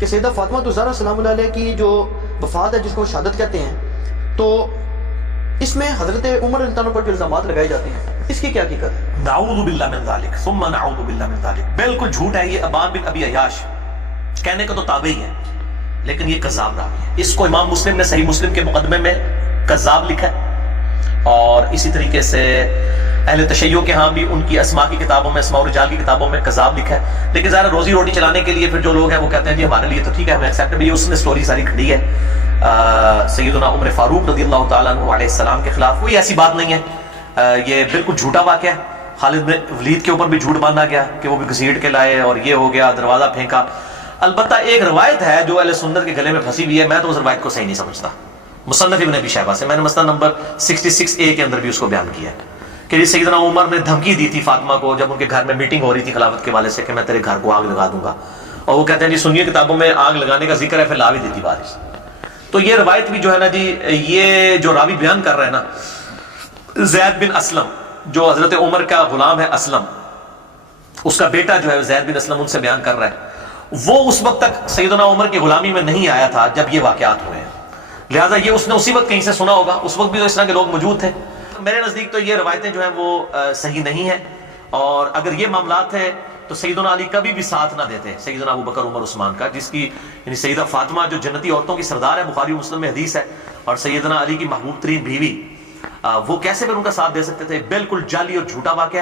کہ سیدہ فاطمہ الزہرا سلام اللہ علیہ کی جو وفات ہے جس کو شہادت کہتے ہیں، تو اس میں حضرت عمر رضی اللہ عنہ پر جو الزامات لگائے جاتے ہیں اس کی کیا حقیقت ہے؟ نعوذ باللہ من ذالک ثم نعوذ باللہ من ذالک، بالکل جھوٹ ہے یہ۔ ابان بن ابی عیاش کہنے کا تو تابعی ہے لیکن یہ کذاب راوی ہے۔ اس کو امام مسلم نے صحیح مسلم کے مقدمے میں کذاب لکھا ہے، اور اسی طریقے سے اہل تشیع کے ہاں بھی ان کی اسماء کی کتابوں میں، اسماء الرجال کی کتابوں میں کذاب لکھا ہے۔ لیکن ظاہر روزی روٹی چلانے کے لیے پھر جو لوگ ہیں وہ کہتے ہیں جی ہمارے لیے تو ٹھیک ہے، ہمیں ایکسیپٹ بھی، اس نے سٹوری ساری کھڑی ہے سیدنا عمر فاروق رضی اللہ تعالیٰ عنہ علیہ السلام کے خلاف۔ کوئی ایسی بات نہیں ہے، یہ بالکل جھوٹا واقعہ ہے۔ خالد بن ولید کے اوپر بھی جھوٹ باندھا گیا کہ وہ بھی گھسیٹ کے لائے اور یہ ہو گیا، دروازہ پھینکا۔ البتہ ایک روایت ہے جو اہل سنت کے گلے میں پھنسی ہوئی ہے، میں تو اس روایت کو صحیح نہیں سمجھتا۔ مصنف ابن ابی شیبہ سے میں نے مسئلہ نمبر 66A کے اندر بھی اس کو بیان کیا ہے کہ سیدنا عمر نے دھمکی دی تھی فاطمہ کو جب ان کے گھر میں میٹنگ ہو رہی تھی خلافت کے والے سے کہ میں تیرے گھر کو آگ لگا دوں گا، اور وہ کہتے ہیں جی سنی کتابوں میں آگ لگانے کا ذکر ہے، پھر لا بھی دیتی بارش۔ تو یہ روایت بھی جو ہے نا جی، یہ جو راوی بیان کر رہے ہیں نا زید بن اسلم، جو حضرت عمر کا غلام ہے اسلم، اس کا بیٹا جو ہے زید بن اسلم ان سے بیان کر رہا ہے، وہ اس وقت تک سیدنا عمر کی غلامی میں نہیں آیا تھا جب یہ واقعات ہوئے ہیں، لہٰذا یہ اس نے اسی وقت کہیں سے سنا ہوگا، اس وقت بھی تو اس طرح کے لوگ موجود تھے۔ میرے نزدیک تو یہ روایتیں جو ہیں وہ صحیح نہیں ہیں، اور اگر یہ معاملات ہیں تو سیدنا علی کبھی بھی ساتھ نہ دیتے سیدنا ابو بکر عمر عثمان کا، جس کی یعنی سیدہ فاطمہ جو جنتی عورتوں کی سردار ہے، بخاری مسلم میں حدیث ہے، اور سیدنا علی کی محبوب ترین بیوی، وہ کیسے پھر ان کا ساتھ دے سکتے تھے؟ بالکل جعلی اور جھوٹا واقعہ ہے۔